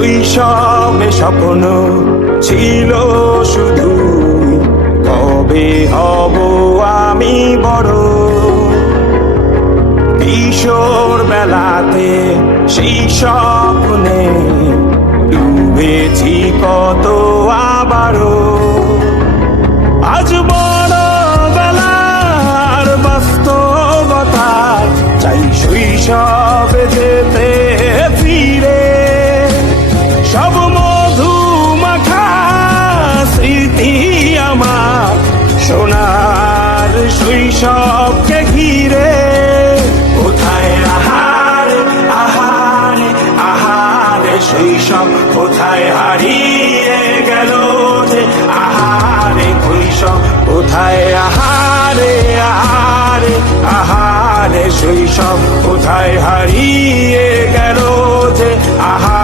শৈশবে স্বপ্ন ছিল শুধু কবে হব আমি বড়। কিশোর বেলাতে সেই স্বপ্নে ডুবেছি কত আবারও। আজ বড় বেলার বাস্তবতায় চাই শৈশবে যেতে ফিরে। সব মধু মাখা স্মৃতি আমার সোনার শৈশবকে ঘিরে। কোথায় আহারে আহারে আহারে শৈশব কোথায় হারিয়ে গেল যে আহারে শৈশব কোথায় আহারে আহারে আহারে শৈশব কোথায় হারিয়ে গেল যে আহারে।